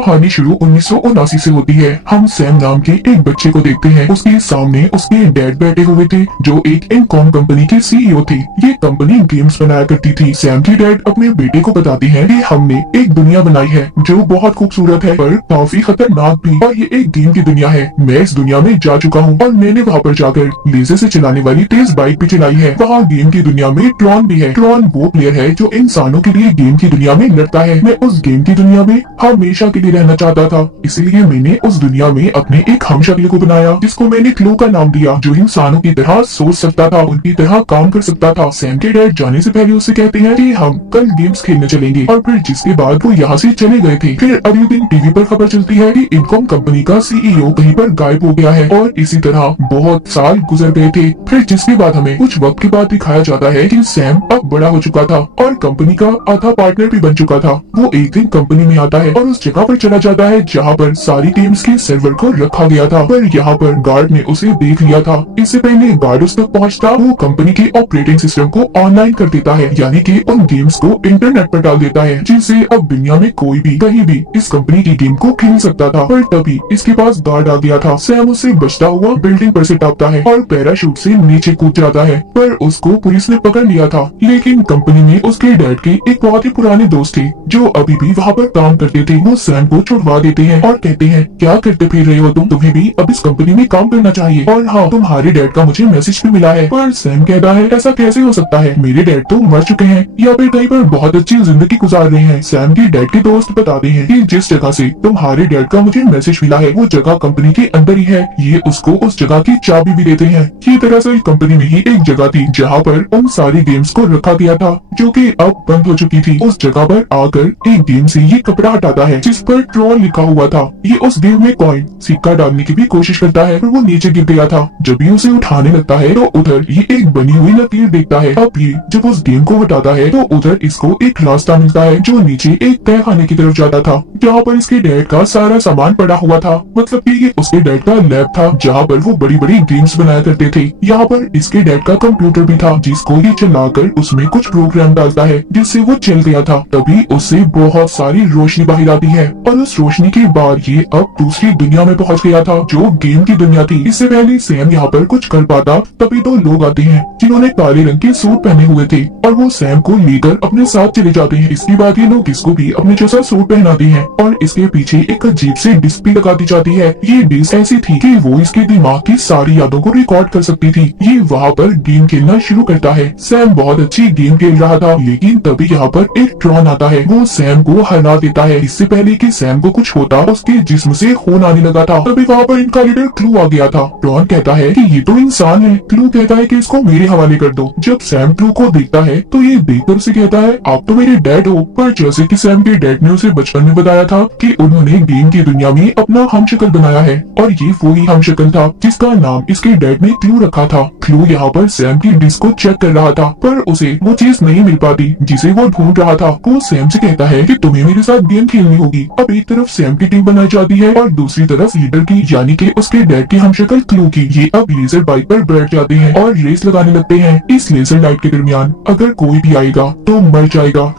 कहानी शुरू 1979 से होती है। हम सैम नाम के एक बच्चे को देखते हैं। उसके सामने उसके डैड बैठे हुए थे जो एक इनकॉम कंपनी के सीईओ थे। ये कंपनी गेम्स बनाया करती थी। सैम की डैड अपने बेटे को बताती है कि हमने एक दुनिया बनाई है जो बहुत खूबसूरत है पर काफी खतरनाक भी, और ये एक गेम की दुनिया है। मैं इस दुनिया में जा चुका हूँ और मैंने वहाँ पर जाकर लेजर से चलाने वाली तेज बाइक भी चलाई है। वहाँ गेम की दुनिया में ट्रॉन भी है। ट्रॉन वो प्लेयर है जो इंसानों के लिए गेम की दुनिया में लड़ता है। मैं उस गेम की दुनिया में हमेशा के लिए रहना चाहता था, इसलिए मैंने उस दुनिया में अपने एक हमशक्ल को बनाया जिसको मैंने क्लू का नाम दिया, जो इंसानों की तरह सोच सकता था, उनकी तरह काम कर सकता था। सैम के डैड जाने से पहले उससे कहते हैं कि हम कल गेम्स खेलने चलेंगे, और फिर जिसके बाद वो यहाँ से चले गए थे। फिर अगले दिन टीवी पर खबर चलती है कि इनकॉम कंपनी का सीईओ कहीं पर गायब हो गया है, और इसी तरह बहुत साल गुजर गए थे। फिर जिसके बाद हमें कुछ वक्त के बाद दिखाया जाता है कि सैम अब बड़ा हो चुका था और कंपनी का आधा पार्टनर भी बन चुका था। वो एक दिन कंपनी में आता है और उस जगह पर चला जाता है जहाँ पर सारी गेम्स के सर्वर को रखा गया था, पर यहाँ पर गार्ड ने उसे देख लिया था। इससे पहले गार्ड उस तक पहुँचता, वो कंपनी के ऑपरेटिंग सिस्टम को ऑनलाइन कर देता है, यानी कि उन गेम्स को इंटरनेट पर डाल देता है, जिससे अब दुनिया में कोई भी कहीं भी इस कंपनी की गेम को खेल सकता था। पर तभी इसके पास गार्ड आ गया था। सैम उससे बचता हुआ बिल्डिंग पर से टपता है और पैराशूट से नीचे कूद जाता है, पर उसको पुलिस ने पकड़ लिया था। लेकिन कंपनी में उसके डैड के एक बहुत ही पुराने दोस्त थे जो अभी भी वहाँ पर काम करते थे। वो सैम को छुड़वा देते हैं और कहते हैं, क्या करते फिर रहे हो तुम? तुम्हें भी अब इस कंपनी में काम करना चाहिए, और हाँ, तुम्हारे डैड का मुझे मैसेज भी मिला है। पर सैम कहता है, ऐसा कैसे हो सकता है? मेरे डैड तो मर चुके हैं या फिर कहीं पर बहुत अच्छी जिंदगी गुजार रहे हैं। सैम के डैड के दोस्त बताते हैं कि जिस जगह से तुम्हारे डैड का मुझे मैसेज मिला है वो जगह कंपनी के अंदर ही है। ये उसको उस जगह की चाबी भी देते हैं। ये दरअसल कंपनी में ही एक जगह थी जहाँ पर उन सारी गेम्स को रखा गया था जो कि अब बंद हो चुकी थी। उस जगह पर आकर एक गेम से ये कपड़ा हटाता है जिस पर ट्रॉन लिखा हुआ था। ये उस गेम में कॉइन सिक्का डालने की भी कोशिश करता है, पर वो नीचे गिर गया था। जब ये उसे उठाने लगता है तो उधर ये एक बनी हुई लकीर देखता है। अब ये जब उस गेम को हटाता है तो उधर इसको एक रास्ता मिलता है जो नीचे एक तह खाने की तरफ जाता था, जहाँ पर इसके डैड का सारा सामान पड़ा हुआ था। मतलब कि ये उसके डैड का लैब था जहाँ पर वो बड़ी बड़ी गेम्स बनाया करते थे। यहाँ पर इसके डैड का कंप्यूटर भी था जिसको ये चलाकर उसमें कुछ प्रोग्राम डालता है जिससे वो चल गया था। तभी उससे बहुत सारी रोशनी बाहर आती है और उस रोशनी के बाद ये अब दूसरी दुनिया में पहुंच गया था जो गेम की दुनिया थी। इससे पहले सैम यहाँ पर कुछ कर पाता तभी दो लोग आते हैं जिन्होंने काले रंग के सूट पहने हुए थे और वो सैम को लेकर अपने साथ चले जाते हैं। इसके बाद ये लोग इसको भी अपने जैसा सूट पहनाते हैं और इसके पीछे एक अजीब सी डिस्क भी लगा दी जाती है। ये डिस्क ऐसी थी कि वो इसके दिमाग की सारी यादों को रिकॉर्ड कर सकती थी। ये वहाँ पर गेम खेलना शुरू करता है। सैम बहुत अच्छी गेम खेल रहा था, लेकिन तभी यहाँ पर एक ट्रॉन आता है। वो सैम को हरा देता है। इससे पहले कि सैम को कुछ होता उसके जिस्म से खून आने लगा था। तभी वहाँ पर इनका लीडर क्लू आ गया था। ट्रॉन कहता है कि ये तो इंसान है। क्लू कहता है कि इसको मेरे हवाले कर दो। जब सैम क्लू को देखता है तो ये देखकर उसे कहता है, आप तो मेरे डैड हो। पर जैसे कि सैम के डैड ने उसे बचपन में बताया था कि उन्होंने गेम की दुनिया में अपना हमशक्ल बनाया है, और ये वही हमशक्ल था जिसका नाम इसके डैड ने क्लू रखा था। क्लू यहाँ पर सैम की डिस्क को चेक कर रहा था, पर उसे वो चीज नहीं मिल पाती जिसे वो ढूंढ रहा था। वो सैम से कहता है कि तुम्हें मेरे साथ गेम खेलनी होगी। अब एक तरफ सैम की टीम बनाई जाती है और दूसरी तरफ लीडर की, यानी कि उसके डैड की हमशक्ल क्लू की। ये अब लेजर बाइक पर बैठ जाते हैं और रेस लगाने लगते हैं। इस लेजर लाइट के दरमियान अगर कोई भी आएगा तो मर जाएगा।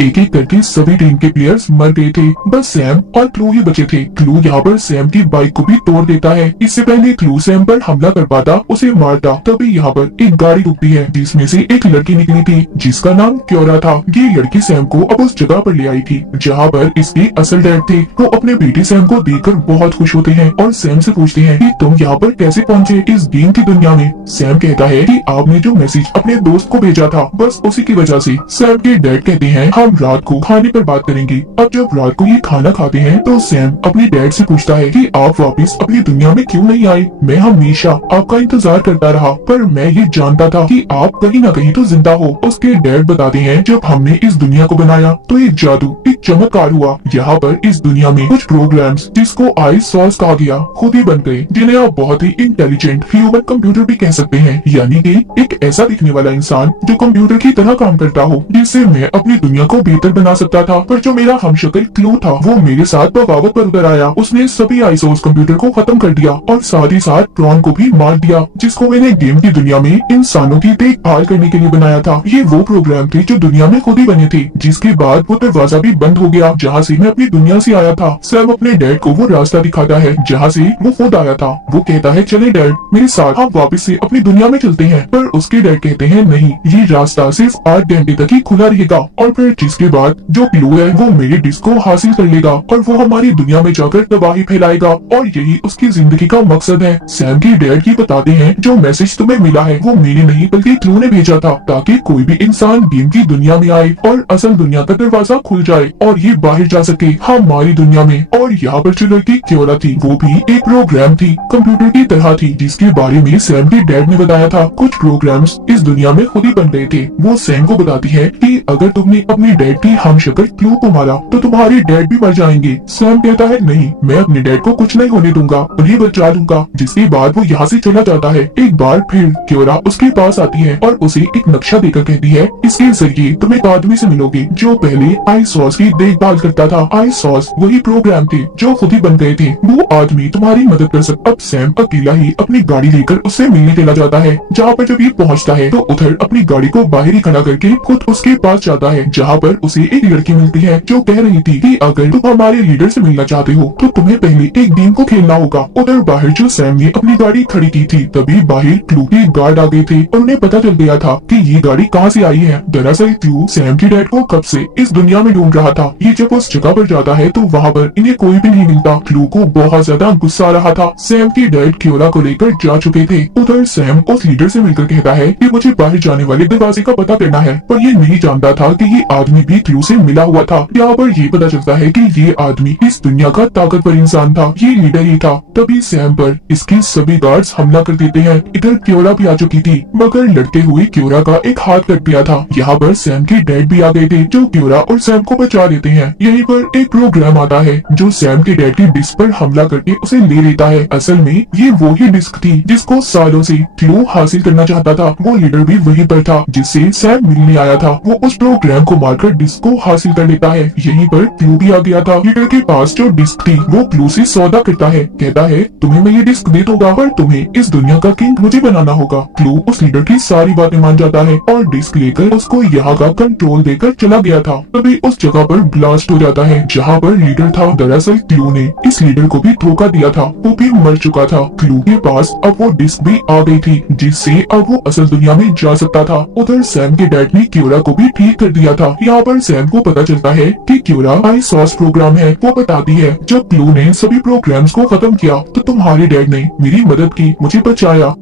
एक एक करके सभी टीम के प्लेयर्स मर गए थे, बस सैम और क्लू ही बचे थे। क्लू यहाँ पर सैम की बाइक को भी तोड़ देता है। इससे पहले क्लू सैम पर हमला कर पाता उसे मारता। तभी यहाँ पर एक गाड़ी रुकती है जिसमें से एक लड़की निकली थी जिसका नाम क्योरा था। ये लड़की सैम को अब उस जगह पर ले आई थी जहाँ पर इसके असल डैड थे। वो अपने बेटे सैम को देखकर बहुत खुश होते हैं और सैम से पूछते हैं कि तुम यहाँ पर कैसे पहुँचे इस गेम की दुनिया में। सैम कहता है कि आपने जो मैसेज अपने दोस्त को भेजा था बस उसी की वजह से। सैम के डैड कहते हैं, हम रात को खाने पर बात करेंगे। अब जब रात को ये खाना खाते हैं तो सैम अपने डैड से पूछता है कि आप वापस अपनी दुनिया में क्यों नहीं आए? मैं हमेशा आपका इंतजार करता रहा, पर मैं ये जानता था कि आप कहीं ना कहीं तो जिंदा हो। उसके डैड बताते हैं, जब हमने इस दुनिया को बनाया तो एक जादू, एक चमत्कार हुआ। यहाँ पर इस दुनिया में कुछ प्रोग्राम्स जिसको आई सॉस कहा गया खुद ही बन गए, जिन्हें आप बहुत ही इंटेलिजेंट ह्यूमन कंप्यूटर भी कह सकते हैं, यानी कि एक ऐसा दिखने वाला इंसान जो कंप्यूटर की तरह काम करता हो, जिससे मैं अपनी दुनिया को बेहतर बना सकता था, पर जो मेरा हमशक्ल क्लू था वो मेरे साथ बगावत पर उतर आया। उसने सभी आइसोस कंप्यूटर को खत्म कर दिया और साथ ही साथ ट्रॉन को भी मार दिया, जिसको मैंने गेम की दुनिया में इंसानों की देखभाल करने के लिए बनाया था। ये वो प्रोग्राम थे जो दुनिया में खुद ही बने थे। जिसके बाद वो दरवाजा भी बंद हो गया जहाँ से मैं अपनी दुनिया से आया था। सैम अपने डैड को वो रास्ता दिखाता है जहाँ से वो खुद आया था। वो कहता है चले डैड मेरे साथ, हम वापस से अपनी दुनिया में चलते हैं। पर उसके डैड कहते हैं नहीं, ये रास्ता सिर्फ 8 घंटे तक ही खुला रहेगा और फिर जिसके बाद जो क्लू है वो मेरे डिस्क को हासिल कर लेगा और वो हमारी दुनिया में जाकर तबाही फैलाएगा और यही उसकी जिंदगी का मकसद है। सैम की डैड की बताते हैं जो मैसेज तुम्हें मिला है वो मेरे नहीं बल्कि क्लू ने भेजा था, ताकि कोई भी इंसान गेम की दुनिया में आए और असल दुनिया का दरवाजा खुल जाए और ये बाहर जा सके हमारी दुनिया में। और यहाँ पर जो लड़की क्योरा थी वो भी एक प्रोग्राम थी, कंप्यूटर की तरह थी, जिसके बारे में सैम के डैड ने बताया था। कुछ प्रोग्राम्स इस दुनिया में खुद ही बन रहे थे। वो सैम को बताती है कि अगर तुमने अपने डैड की हमशक्ल क्लू को मारा तो तुम्हारे डैड भी मर जाएंगे। सैम कहता है नहीं, मैं अपने डैड को कुछ नहीं होने दूंगा, उन्हें बचा दूंगा। जिसके बाद वो यहाँ से चला जाता है। एक बार फिर क्योरा उसके पास आती है और उसे एक नक्शा देकर कहती है इसके जरिए तुम एक आदमी से मिलोगे जो पहले आई सॉस की देखभाल करता था। आई सॉस वही प्रोग्राम थे जो खुद ही बन गए थे। वो आदमी तुम्हारी मदद कर सकता। अब सैम अकेला ही अपनी गाड़ी लेकर उससे मिलने चला जाता है। जहाँ पर जब ये पहुँचता है तो उधर अपनी गाड़ी को बाहर ही खड़ा करके खुद उसके पास जाता है, जहाँ पर उसे एक लड़की मिलती है जो कह रही थी कि अगर तुम हमारे लीडर से मिलना चाहते हो तो तुम्हें पहले एक गेम को खेलना होगा। उधर बाहर जो सैम ने अपनी गाड़ी खड़ी की थी तभी बाहर क्लू के गार्ड आ गए थे और उन्हें पता चल गया था कि ये गाड़ी कहाँ से आई है। दरअसल क्लू सैम की डैड को कब से इस दुनिया में ढूंढ रहा था। ये जब उस जगह पर जाता है तो वहाँ पर इन्हें कोई भी नहीं मिलता। क्लू को बहुत ज्यादा गुस्सा आ रहा था। सैम की डैड क्योरा को लेकर जा चुके थे। उधर सैम उस लीडर से मिलकर कहता है कि मुझे बाहर जाने वाले दरवाजे का पता करना है, पर ये नहीं जानता था कि ये आदमी भी क्लू से मिला हुआ था। यहाँ पर ये पता चलता है कि ये आदमी इस दुनिया का ताकतवर इंसान था, ये लीडर ही था। तभी सैम पर इसके सभी गार्ड्स हमला कर देते हैं। इधर क्योरा भी आ चुकी थी, मगर लड़ते हुए क्योरा का एक हाथ कट गया था। यहाँ पर सैम के डैड भी आ गए थे जो क्योरा और सैम को बचा लेते हैं। यहीं पर एक प्रोग्राम आता है जो सैम के डैड की डिस्क पर हमला करके उसे ले लेता है। असल में ये वो ही डिस्क थी जिसको सालों से क्लू हासिल करना चाहता था। वो लीडर भी वहीं पर था जिससे सैम मिलने आया था। वो उस प्रोग्राम को मारकर डिस्क को हासिल कर लेता है। यहीं पर क्लू भी आ गया था। लीडर के पास जो डिस्क थी वो क्लू से सौदा करता है, कहता है तुम्हें मैं ये डिस्क दे दूंगा पर तुम्हें इस दुनिया का किंग मुझे बनाना होगा। क्लू उस लीडर की सारी बातें मान जाता है और डिस्क लेकर उसको यहाँ का कंट्रोल देकर चला गया था। तभी उस जगह पर ब्लास्ट हो जाता है जहाँ पर लीडर था। दरअसल क्लू ने इस लीडर को भी धोखा दिया था, वो भी मर चुका था। क्लू के पास अब वो डिस्क भी आ गई थी जिससे अब वो असल दुनिया में जा सकता था। उधर सैम के डैड ने क्योरा को भी ठीक कर दिया था। यहाँ पर सैम को पता चलता है कि क्योरा आई सॉस प्रोग्राम है। वो बताती है जब क्लू ने सभी प्रोग्राम्स को खत्म किया तो तुम्हारे डैड ने मेरी मदद की, मुझे बचाया।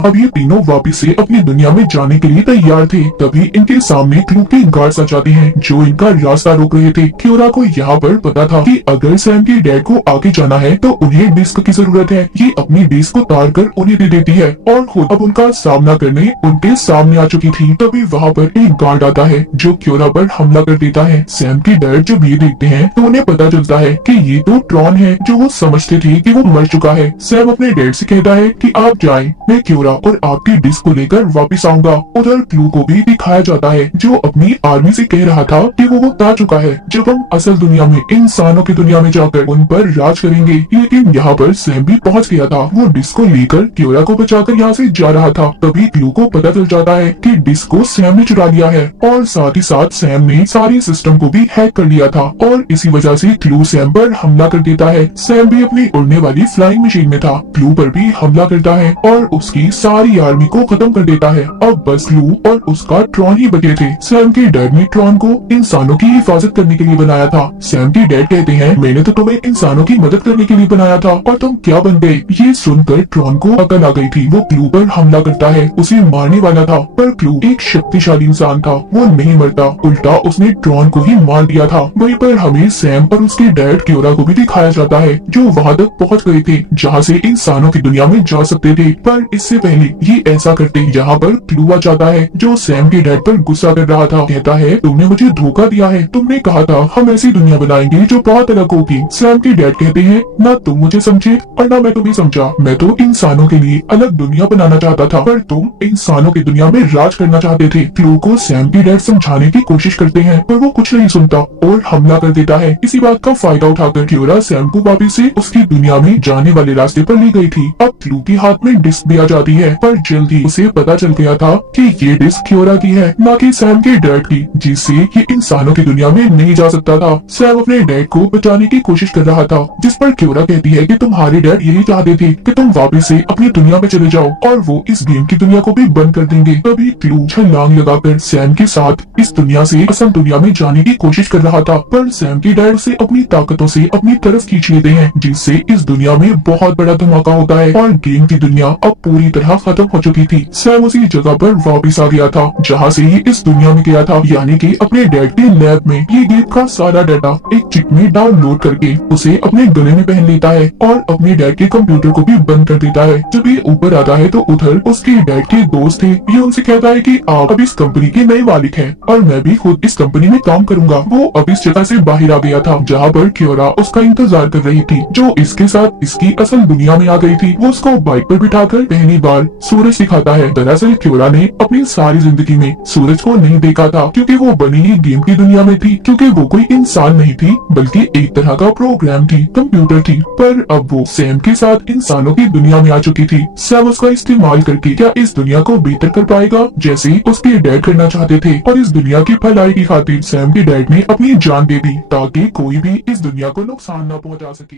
अब ये तीनों वापस से अपनी दुनिया में जाने के लिए तैयार थे। तभी इनके सामने क्लू के गार्ड्स आ जाते हैं जो इनका रास्ता रोक रहे थे। क्योरा को यहाँ पर पता था कि अगर सैम के डैड को आगे जाना है तो उन्हें डिस्क की जरूरत है। ये अपनी डिस्क को तार कर उन्हें दे देती है और खुद अब उनका सामना करने उनके सामने आ चुकी थी। तभी वहाँ पर एक गार्ड आता है जो क्योरा पर हमला कर देता है। सैम के डैड जब ये देखते हैं तो उन्हें पता चलता है कि ये तो ट्रॉन है जो वो समझते थे कि वो मर चुका है। सैम अपने डैड से कहता है कि आप जाएं, मैं क्योरा और आपकी डिस्क को लेकर वापस आऊंगा। उधर क्लू को भी दिखाया जाता है जो अपनी आर्मी से कह रहा था कि वो वक्त आ चुका है जब हम असल दुनिया में इंसानों की दुनिया में जाकर उन पर राज करेंगे। लेकिन यहाँ पर सैम भी पहुँच गया था। वो डिस्क को लेकर क्योरा को बचाकर यहाँ से जा रहा था। तभी क्लू को पता चल जाता है कि डिस्क को सैम ने चुरा लिया है और साथ ही साथ सैम ने सारी सिस्टम को भी हैक कर लिया था और इसी वजह से क्लू सैम पर हमला कर देता है। सैम भी अपनी उड़ने वाली फ्लाइंग मशीन में था, क्लू पर भी हमला करता है और उसकी सारी आर्मी को खत्म कर देता है। अब बस क्लू और उसका ट्रॉन ही बचे थे। सैम के डैड ने ट्रॉन को इंसानों की हिफाजत करने के लिए बनाया था। सैम के डैड कहते हैं मैंने तो तुम्हें इंसानों की मदद करने के लिए बनाया था और तुम क्या बन गए। ये सुनकर ट्रॉन को अकल आ गई थी। वो क्लू पर हमला करता है, उसे मारने वाला था पर क्लू एक शक्तिशाली इंसान था, वो नहीं मरता, उल्टा उसने ट्रॉन को ही मार दिया था। वहीं पर हमें सैम और उसके डैड क्योरा को भी दिखाया जाता है जो वहाँ तक पहुँच गए थे जहाँ से इंसानों की दुनिया में जा सकते थे। पर इससे पहले ये ऐसा करते। यहाँ पर क्लू आ जाता है जो सैम के डैड पर गुस्सा कर रहा था। कहता है तुमने मुझे धोखा दिया है, तुमने कहा था हम ऐसी दुनिया बनाएंगे जो बहुत अलग होगी। सैम के डैड कहते हैं ना तुम मुझे समझे और ना मैं तुम्हें समझा, मैं तो इंसानों के लिए अलग दुनिया बनाना चाहता था पर तुम इंसानों की दुनिया में राज करना चाहते थे। क्लू को सैम के डैड समझाने की कोशिश करते हैं पर वो कुछ नहीं सुनता और हमला कर देता है। इसी बात का फायदा उठाकर क्योरा सैम को वापिस से उसकी दुनिया में जाने वाले रास्ते पर ले गई थी। अब क्लू के हाथ में डिस्क भी आ जाती है पर जल्दी उसे पता चल गया था कि ये डिस्क क्योरा की है न कि सैम के डैड की, जिससे ये इंसानों की दुनिया में नहीं जा सकता था। सैम अपने डैड को बचाने की कोशिश कर रहा था जिस पर क्योरा कहती है कि तुम्हारे डैड यही चाहते थे कि तुम वापस से अपनी दुनिया में चले जाओ और वो इस गेम की दुनिया को भी बंद कर देंगे। तभी क्लू छलांग लगाकर सैम के साथ इस दुनिया से असल दुनिया में जाने की कोशिश कर रहा था पर सैम के डैड उसे अपनी ताकतों से अपनी तरफ खींच लेते हैं जिससे इस दुनिया में बहुत बड़ा धमाका होता है और गेम की दुनिया अब पूरी तरह खत्म हो चुकी थी। सैम उसी जगह पर वापस आ गया था जहाँ से ये इस दुनिया में गया था, यानी कि अपने डैड के लैब में। ये गेम का सारा डाटा एक चिप में डाउनलोड करके उसे अपने गले में पहन लेता है और अपने डैड के कंप्यूटर को भी बंद कर देता है। जब ये ऊपर आता है तो उधर उसके डैड के दोस्त थे। ये उनसे कहता है कि आप अब इस कंपनी के नए मालिक हैं और मैं भी खुद इस कंपनी में काम करूंगा। वो अब इस जगह से बाहर आ गया था जहाँ पर क्योरा उसका इंतजार कर रही थी जो इसके साथ इसकी असल दुनिया में आ गई थी। वो उसको बाइक पर बिठाकर पहली बार सूरज दिखाता है। दरअसल क्योरा ने अपनी सारी जिंदगी में सूरज को नहीं देखा था क्योंकि वो बनी ही गेम की दुनिया में थी, क्योंकि वो कोई इंसान नहीं थी बल्कि एक तरह का प्रोग्राम थी, कंप्यूटर थी। पर अब वो सैम के साथ इंसानों की दुनिया में आ चुकी थी। सैम उसका इस्तेमाल करके क्या इस दुनिया को बेहतर कर पाएगा जैसे उसके डैड करना चाहते थे और इस दुनिया की भलाई की खातिर सैम के डैड ने अपनी जान दे दी ताकि कोई भी इस दुनिया को नुकसान न पहुंचा सके।